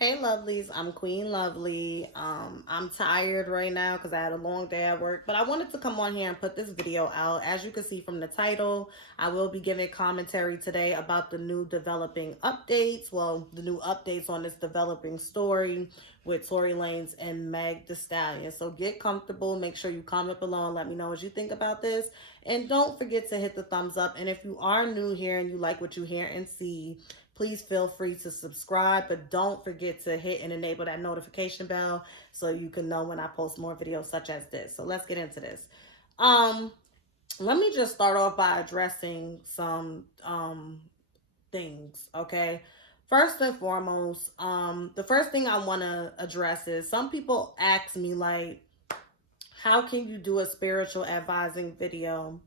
Hey lovelies, I'm Queen Lovely. I'm tired right now because I had a long day at work, but I wanted to come on here and put this video out. As you can see from the title, I will be giving commentary today about the new developing updates. Well, the new updates on this developing story with Tory Lanez and Meg Thee Stallion. So get comfortable. Make sure you comment below and let me know what you think about this. And don't forget to hit the thumbs up. And if you are new here and you like what you hear and see, please feel free to subscribe, but don't forget to hit and enable that notification bell so you can know when I post more videos such as this. So let's get into this. Let me just start off by addressing some things, okay? First and foremost, the first thing I want to address is some people ask me, like, how can you do a spiritual advising video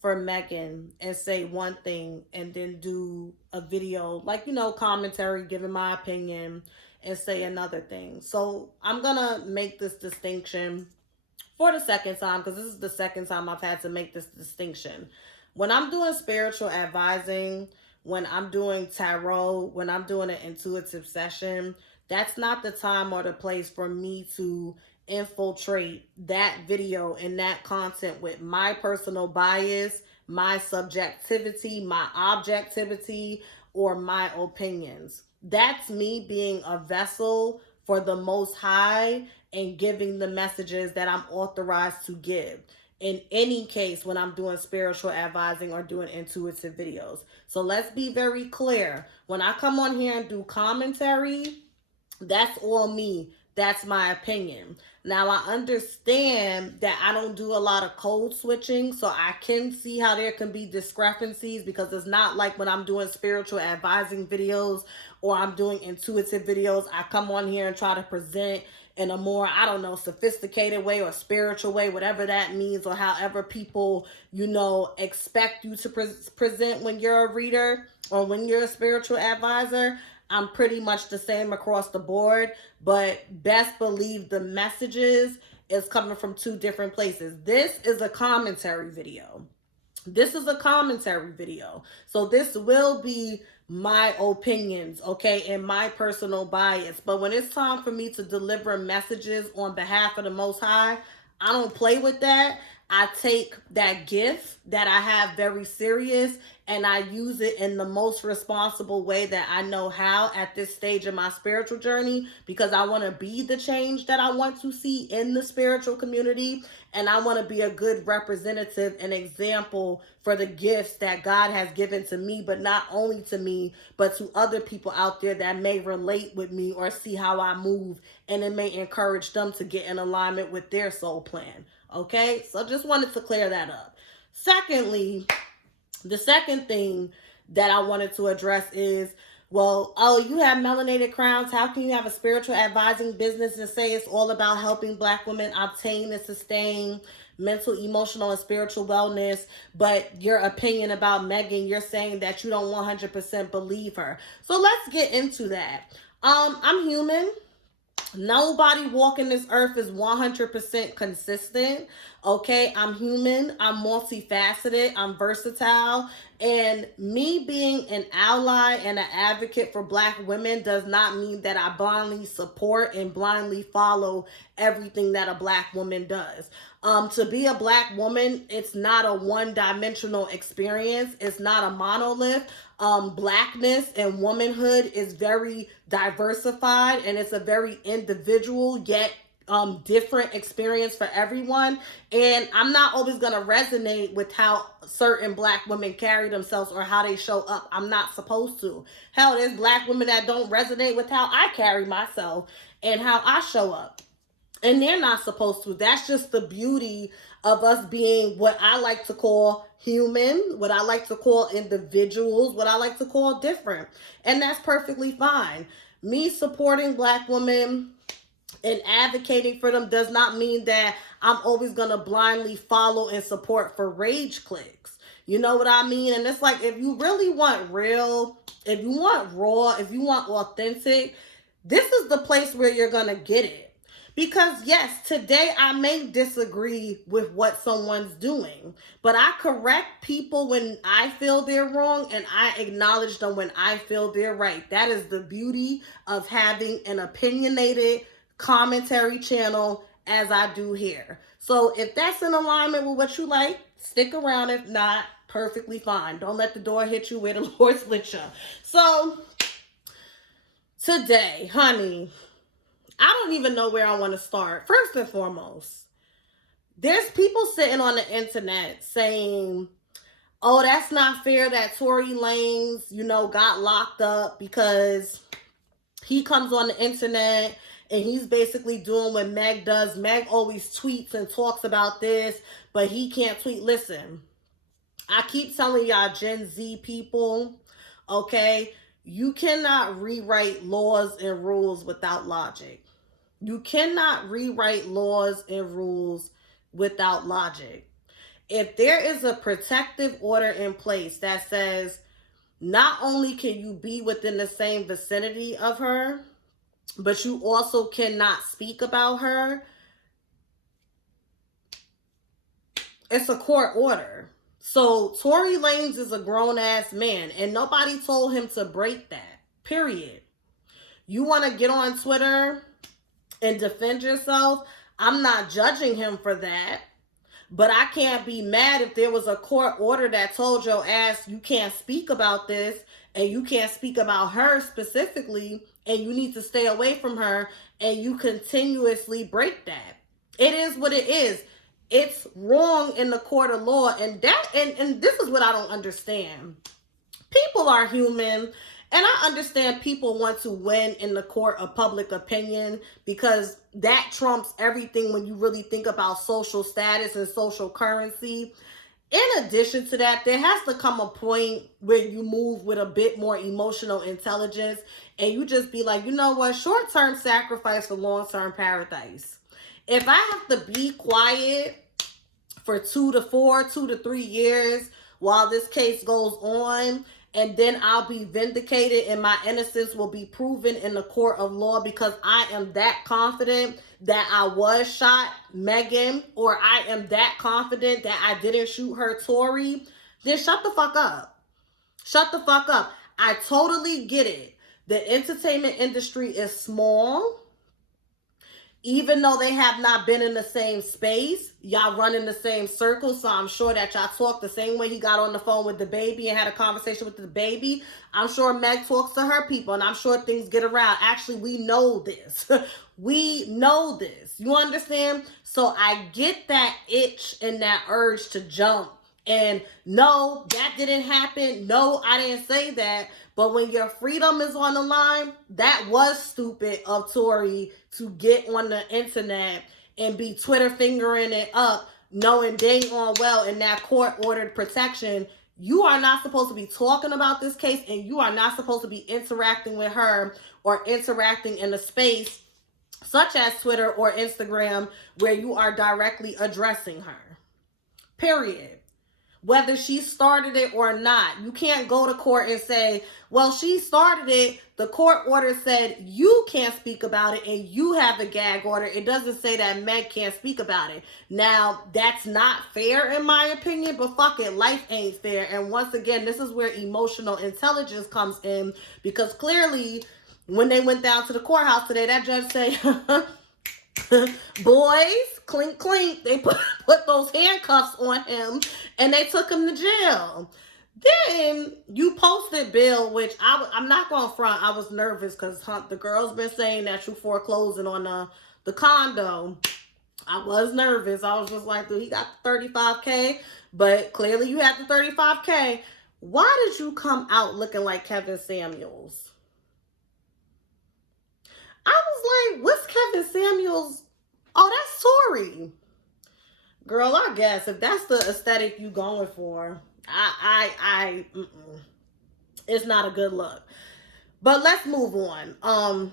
for Megan and say one thing and then do a video, like, commentary, giving my opinion and say another thing? So I'm going to make this distinction for the second time because this is the second time I've had to make this distinction. When I'm doing spiritual advising, when I'm doing tarot, when I'm doing an intuitive session, that's not the time or the place for me to infiltrate that video and that content with my personal bias, my subjectivity, my objectivity, or my opinions. That's me being a vessel for the Most High and giving the messages that I'm authorized to give. In any case, when I'm doing spiritual advising or doing intuitive videos. So let's be very clear. When I come on here and do commentary, that's all me. That's my opinion. Now, I understand that I don't do a lot of code switching, so I can see how there can be discrepancies because it's not like when I'm doing spiritual advising videos or I'm doing intuitive videos, I come on here and try to present in a more, I don't know, sophisticated way or spiritual way, whatever that means, or however people, expect you to present when you're a reader or when you're a spiritual advisor. I'm pretty much the same across the board, but best believe the messages is coming from two different places. This is a commentary video. This is a commentary video. So this will be my opinions, okay, and my personal bias. But when it's time for me to deliver messages on behalf of the Most High, I don't play with that. I take that gift that I have very serious and I use it in the most responsible way that I know how at this stage of my spiritual journey, because I want to be the change that I want to see in the spiritual community, and I want to be a good representative and example for the gifts that God has given to me, but not only to me, but to other people out there that may relate with me or see how I move, and it may encourage them to get in alignment with their soul plan. Okay, so just wanted to clear that up. Secondly, the second thing that I wanted to address is, well, oh, you have melanated crowns. How can you have a spiritual advising business and say it's all about helping Black women obtain and sustain mental, emotional, and spiritual wellness, but your opinion about Megan, you're saying that you don't 100% believe her. So let's get into that. I'm human. Nobody walking this earth is 100% consistent. Okay, I'm human, I'm multifaceted, I'm versatile, and me being an ally and an advocate for Black women does not mean that I blindly support and blindly follow everything that a Black woman does. To be a Black woman, it's not a one-dimensional experience. It's not a monolith. Blackness and womanhood is very diversified, and it's a very individual yet different experience for everyone. And I'm not always going to resonate with how certain Black women carry themselves or how they show up. I'm not supposed to. Hell, there's Black women that don't resonate with how I carry myself and how I show up, and they're not supposed to. That's just the beauty of us being what I like to call human, what I like to call individuals, what I like to call different. And that's perfectly fine. Me supporting Black women and advocating for them does not mean that I'm always going to blindly follow and support for rage clicks. You know what I mean? And it's like, if you really want real, if you want raw, if you want authentic, this is the place where you're going to get it. Because yes, today I may disagree with what someone's doing, but I correct people when I feel they're wrong and I acknowledge them when I feel they're right. That is the beauty of having an opinionated commentary channel as I do here. So if that's in alignment with what you like, stick around. If not, perfectly fine. Don't let the door hit you where the Lord split you. So today, honey, I don't even know where I want to start. First and foremost, there's people sitting on the internet saying, oh, that's not fair that Tory Lanez, got locked up because he comes on the internet and he's basically doing what Meg does. Meg always tweets and talks about this, but he can't tweet. Listen, I keep telling y'all Gen Z people, okay, you cannot rewrite laws and rules without logic. You cannot rewrite laws and rules without logic. If there is a protective order in place that says not only can you be within the same vicinity of her, but you also cannot speak about her, it's a court order. So Tory Lanez is a grown-ass man, and nobody told him to break that, period. You want to get on Twitter and defend yourself? I'm not judging him for that, but I can't be mad if there was a court order that told your ass you can't speak about this and you can't speak about her specifically and you need to stay away from her, and you continuously break that. It is what it is. It's wrong in the court of law, and this is what I don't understand. People are human. And I understand people want to win in the court of public opinion because that trumps everything when you really think about social status and social currency. In addition to that, there has to come a point where you move with a bit more emotional intelligence and you just be like, you know what, short-term sacrifice for long-term paradise. If I have to be quiet for 2 to 3 years while this case goes on, and then I'll be vindicated and my innocence will be proven in the court of law because I am that confident that I was shot Megan, or I am that confident that I didn't shoot her Tory, then shut the fuck up. Shut the fuck up. I totally get it. The entertainment industry is small. Even though they have not been in the same space, y'all run in the same circle, so I'm sure that y'all talk the same way he got on the phone with the baby and had a conversation with the baby. I'm sure Meg talks to her people, and I'm sure things get around. Actually, we know this. We know this. You understand? So I get that itch and that urge to jump. And no, that didn't happen. No, I didn't say that. But when your freedom is on the line, that was stupid of Tory to get on the internet and be Twitter fingering it up, knowing dang on well in that court-ordered protection, you are not supposed to be talking about this case and you are not supposed to be interacting with her or interacting in a space such as Twitter or Instagram where you are directly addressing her. Period. Whether she started it or not. You can't go to court and say, well, she started it. The court order said you can't speak about it and you have a gag order. It doesn't say that Meg can't speak about it. Now, that's not fair in my opinion, but fuck it, life ain't fair. And once again, this is where emotional intelligence comes in, because clearly when they went down to the courthouse today, that judge said, boys, clink, clink. They put those handcuffs on him and they took him to jail. Then you posted Bill, which I'm not going to front. I was nervous because the girl's been saying that you foreclosing on the condo. I was nervous. I was just like, dude, he got the 35K, but clearly you had the 35K. Why did you come out looking like Kevin Samuels? I was like, what's Kevin Samuels? Oh, that's Tory. Girl, I guess if that's the aesthetic you going for, it's not a good look. But let's move on.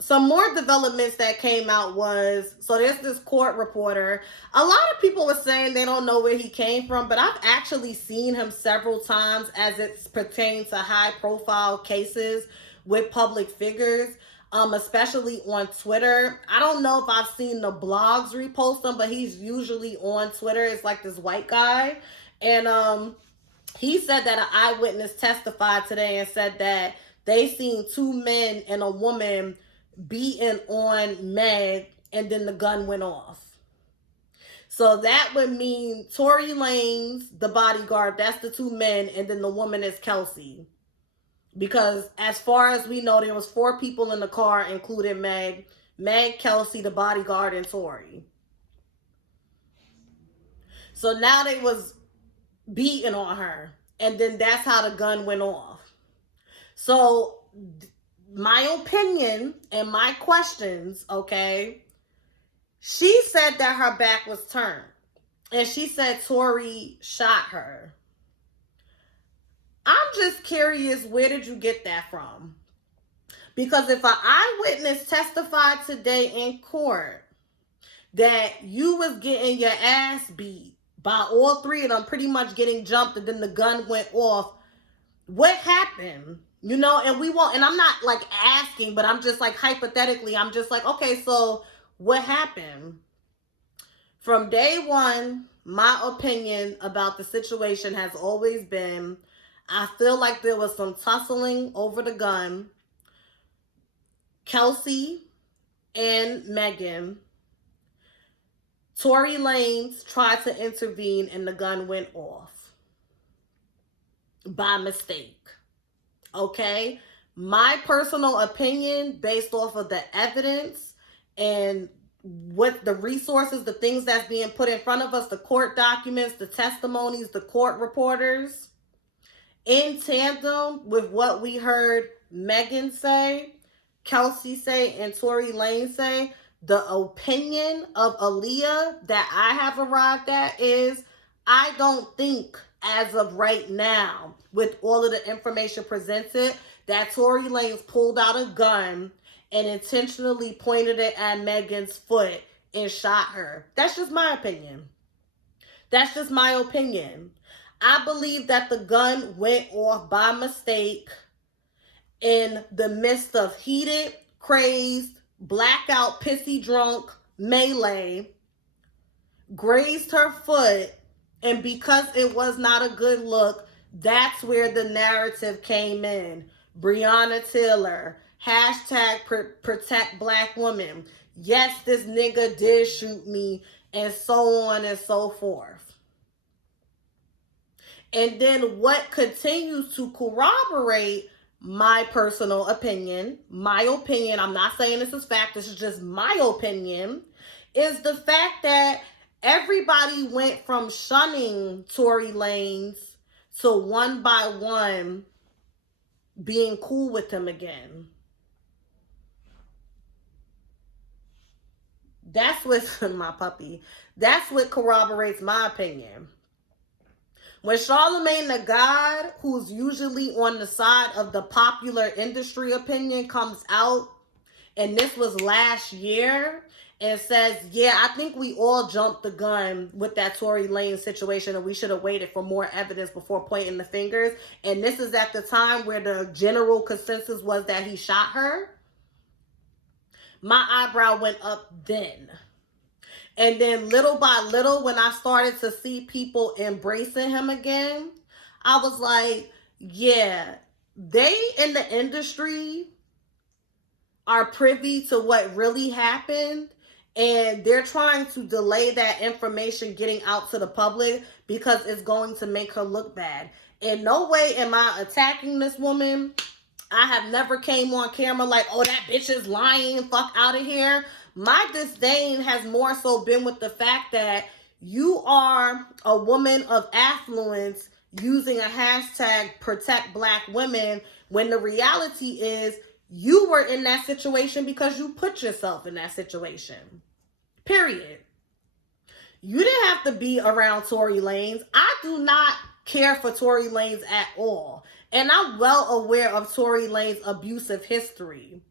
Some more developments that came out was, so there's this court reporter. A lot of people were saying they don't know where he came from, but I've actually seen him several times as it pertains to high profile cases with public figures. especially on Twitter. I don't know if I've seen the blogs repost him, but he's usually on Twitter. It's like this white guy. And he said that an eyewitness testified today and said that they seen two men and a woman beating on Meg, and then the gun went off. So that would mean Tory Lanez, the bodyguard, that's the two men, and then the woman is Kelsey. Because as far as we know, there was 4 people in the car, including Meg, Kelsey, the bodyguard, and Tory. So now they was beating on her, and then that's how the gun went off. So my opinion and my questions, okay, she said that her back was turned, and she said Tory shot her. I'm just curious, where did you get that from? Because if an eyewitness testified today in court that you was getting your ass beat by all 3 of them, pretty much getting jumped, and then the gun went off, what happened? You know, and we won't, and I'm not like asking, but I'm just like hypothetically, I'm just like, okay, so what happened? From day one, my opinion about the situation has always been, I feel like there was some tussling over the gun. Kelsey and Megan, Tory Lanez tried to intervene and the gun went off by mistake. Okay? My personal opinion, based off of the evidence and what the resources, the things that's being put in front of us, the court documents, the testimonies, the court reporters, in tandem with what we heard Megan say, Kelsey say, and Tory Lanez say, the opinion of Aaliyah that I have arrived at is, I don't think as of right now, with all of the information presented, that Tory Lanez pulled out a gun and intentionally pointed it at Megan's foot and shot her. That's just my opinion. That's just my opinion. I believe that the gun went off by mistake in the midst of heated, crazed, blackout, pissy drunk melee, grazed her foot, and because it was not a good look, that's where the narrative came in. Breonna Taylor, hashtag protect black women. Yes, this nigga did shoot me, and so on and so forth. And then what continues to corroborate my personal opinion, I'm not saying this is fact, this is just my opinion, is the fact that everybody went from shunning Tory Lanez to one by one being cool with him again. That's what, my puppy, that's what corroborates my opinion. When Charlemagne the God, who's usually on the side of the popular industry opinion, comes out, and this was last year, and says, yeah, I think we all jumped the gun with that Tory Lanez situation, and we should have waited for more evidence before pointing the fingers. And this is at the time where the general consensus was that he shot her. My eyebrow went up then. And then little by little, when I started to see people embracing him again, I was like, yeah, they in the industry are privy to what really happened, and they're trying to delay that information getting out to the public because it's going to make her look bad. In no way am I attacking this woman. I have never came on camera like, oh, that bitch is lying, fuck out of here. My disdain has more so been with the fact that you are a woman of affluence using a hashtag protect black women, when the reality is you were in that situation because you put yourself in that situation. Period. You didn't have to be around Tory Lanez. I do not care for Tory Lanez at all. And I'm well aware of Tory Lanez's abusive history.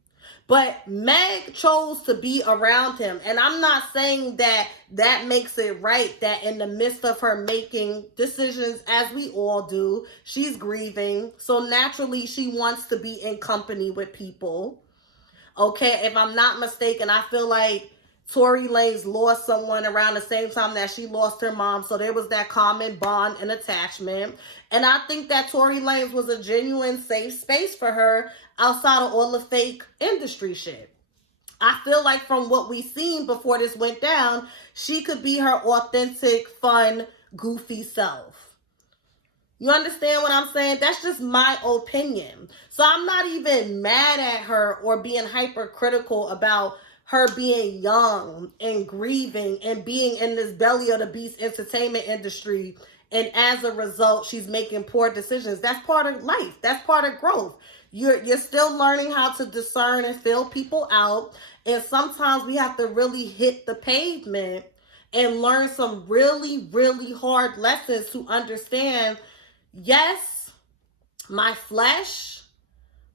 But Meg chose to be around him. And I'm not saying that that makes it right that in the midst of her making decisions, as we all do, she's grieving. So naturally, she wants to be in company with people. Okay, if I'm not mistaken, I feel like Tory Lanez lost someone around the same time that she lost her mom. So there was that common bond and attachment. And I think that Tory Lanez was a genuine safe space for her outside of all the fake industry shit. I feel like from what we seen before this went down, she could be her authentic, fun, goofy self. You understand what I'm saying? That's just my opinion. So I'm not even mad at her or being hypercritical about her being young and grieving and being in this belly of the beast entertainment industry. And as a result, she's making poor decisions. That's part of life. That's part of growth. You're still learning how to discern and feel people out. And sometimes we have to really hit the pavement and learn some really, really hard lessons to understand, yes, my flesh,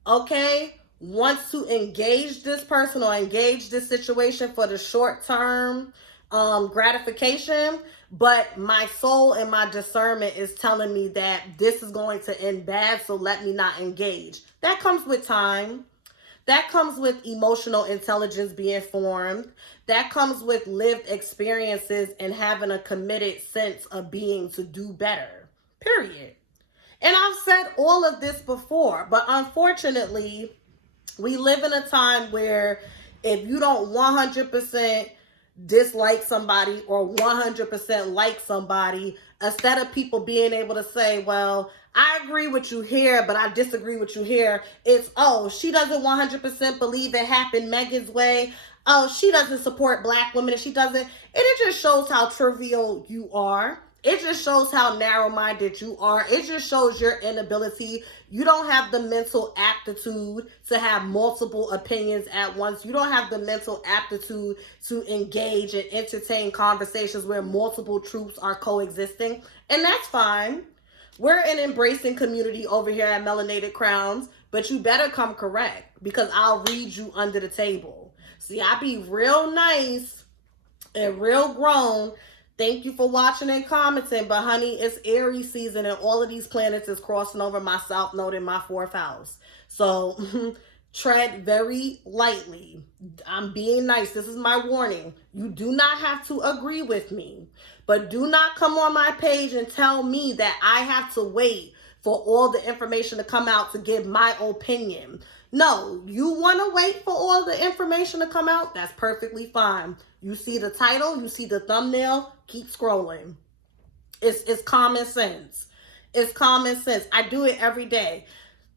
okay, wants to engage this person or engage this situation for the short term gratification, but my soul and my discernment is telling me that this is going to end bad, so let me not engage. That comes with time. That comes with emotional intelligence being formed. That comes with lived experiences and having a committed sense of being to do better, period. And I've said all of this before, but unfortunately, we live in a time where if you don't 100% dislike somebody or 100% like somebody, instead of people being able to say, well, I agree with you here, but I disagree with you here, it's, oh, she doesn't 100% believe it happened Megan's way. Oh, she doesn't support black women and she doesn't. And it just shows how trivial you are. It just shows how narrow-minded you are. It just shows your inability. You don't have the mental aptitude to have multiple opinions at once. You don't have the mental aptitude to engage and entertain conversations where multiple truths are coexisting. And that's fine. We're an embracing community over here at Melanated Crowns, but you better come correct because I'll read you under the table. See, I be real nice and real grown. Thank you for watching and commenting, but honey, it's Aries season and all of these planets is crossing over my South Node in my 4th house. So tread very lightly. I'm being nice. This is my warning. You do not have to agree with me, but do not come on my page and tell me that I have to wait for all the information to come out to give my opinion. No, you want to wait for all the information to come out? That's perfectly fine. You see the title, you see the thumbnail, keep scrolling. It's common sense. It's common sense. I do it every day.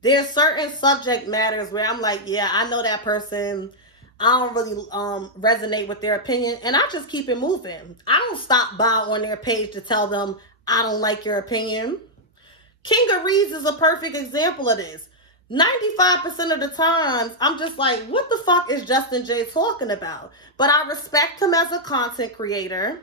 There's certain subject matters where I'm like, yeah, I know that person. I don't really resonate with their opinion, and I just keep it moving. I don't stop by on their page to tell them I don't like your opinion. King of Reeds is a perfect example of this. 95% of the times, I'm just like, what the fuck is Justin J talking about? But I respect him as a content creator.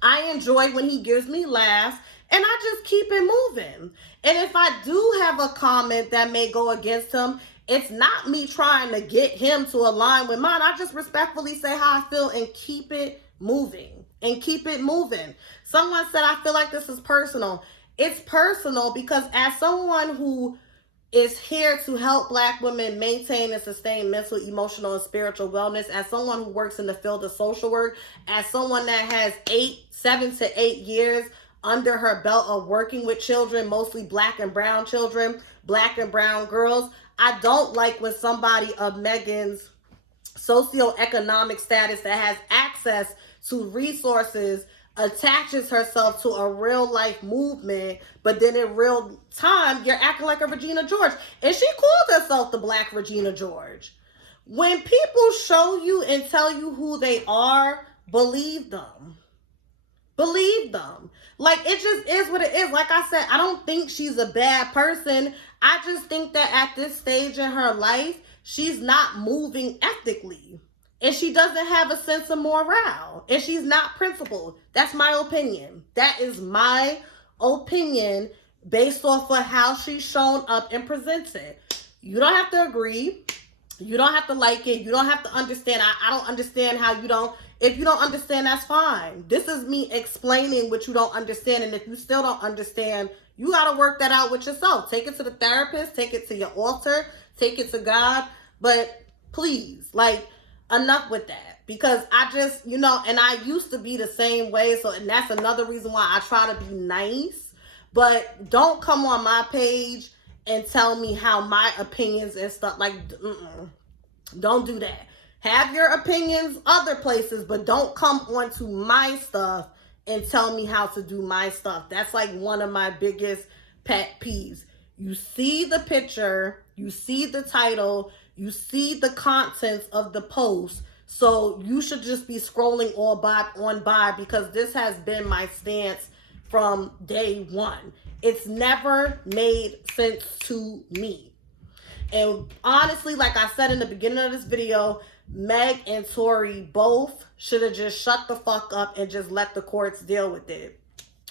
I enjoy when he gives me laughs, and I just keep it moving. And if I do have a comment that may go against him, it's not me trying to get him to align with mine. I just respectfully say how I feel and keep it moving. And keep it moving. Someone said, I feel like this is personal. It's personal because as someone who is here to help Black women maintain and sustain mental, emotional, and spiritual wellness, as someone who works in the field of social work, as someone that has 7 to 8 years under her belt of working with children, mostly Black and brown children, Black and brown girls, I don't like when somebody of Megan's socioeconomic status that has access to resources attaches herself to a real life movement, but then in real time, you're acting like a Regina George. And she called herself the Black Regina George. When people show you and tell you who they are, believe them. Believe them. Like, it just is what it is. Like I said, I don't think she's a bad person. I just think that at this stage in her life, she's not moving ethically. And she doesn't have a sense of morale. And she's not principled. That's my opinion. That is my opinion based off of how she's shown up and presented. You don't have to agree. You don't have to like it. You don't have to understand. I don't understand how you don't. If you don't understand, that's fine. This is me explaining what you don't understand. And if you still don't understand, you got to work that out with yourself. Take it to the therapist. Take it to your altar. Take it to God. But Please, like, enough with that. Because I just, you know, and I used to be the same way. So, and that's another reason why I try to be nice. But don't come on my page and tell me how my opinions and stuff, like, don't do that. Have your opinions other places, but don't come onto my stuff and tell me how to do my stuff. That's like one of my biggest pet peeves. You see the picture, you see the title, you see the contents of the post, so you should just be scrolling on by, because this has been my stance from day one. It's never made sense to me. And honestly, like I said in the beginning of this video, Meg and Tory both should have just shut the fuck up and just let the courts deal with it.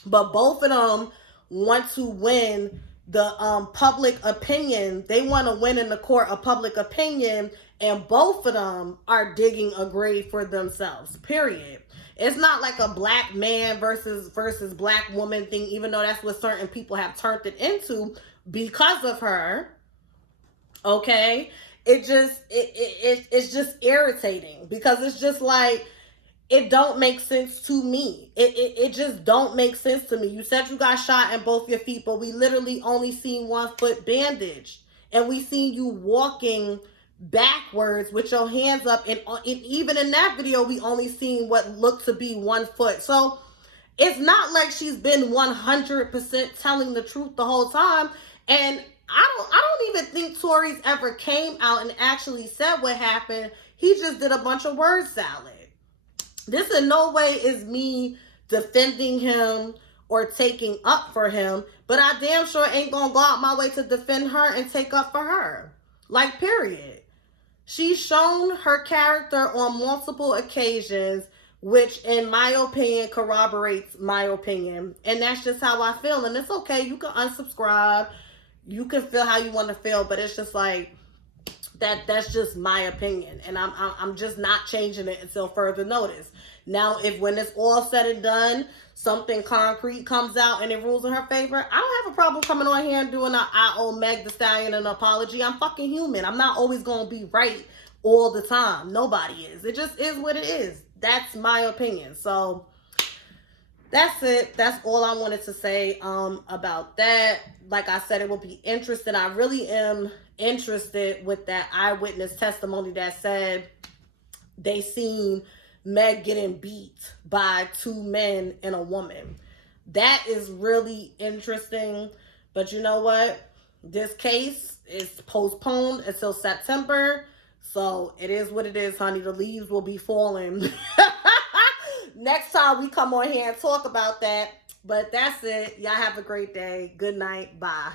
But both of them want to win the public opinion. They want to win in the court of public opinion, and both of them are digging a grave for themselves, period. It's not like a black man versus black woman thing, even though that's what certain people have turned it into because of her. Okay, it's just irritating, because it's just like, it don't make sense to me. It just don't make sense to me. You said you got shot in both your feet, but we literally only seen 1 foot bandaged, and we seen you walking backwards with your hands up, and even in that video we only seen what looked to be 1 foot. So it's not like she's been 100% telling the truth the whole time. And I don't even think Tory's ever came out and actually said what happened. He just did a bunch of word salad. This in no way is me defending him or taking up for him, but I damn sure ain't gonna go out my way to defend her and take up for her. Like, period. She's shown her character on multiple occasions, which in my opinion corroborates my opinion. And that's just how I feel. And it's okay. You can unsubscribe. You can feel how you want to feel, but it's just like, that's just my opinion, and I'm just not changing it until further notice. Now, if when it's all said and done, something concrete comes out and it rules in her favor, I don't have a problem coming on here and doing I owe Meg Thee Stallion an apology. I'm fucking human. I'm not always gonna be right all the time. Nobody is. It just is what it is. That's my opinion. So that's it. That's all I wanted to say about that. Like I said, it will be interesting. I really am interested with that eyewitness testimony that said they seen Meg getting beat by 2 men and a woman. That is really interesting. But you know what? This case is postponed until September. So it is what it is, honey. The leaves will be falling next time we come on here and talk about that. But that's it. Y'all have a great day. Good night. Bye.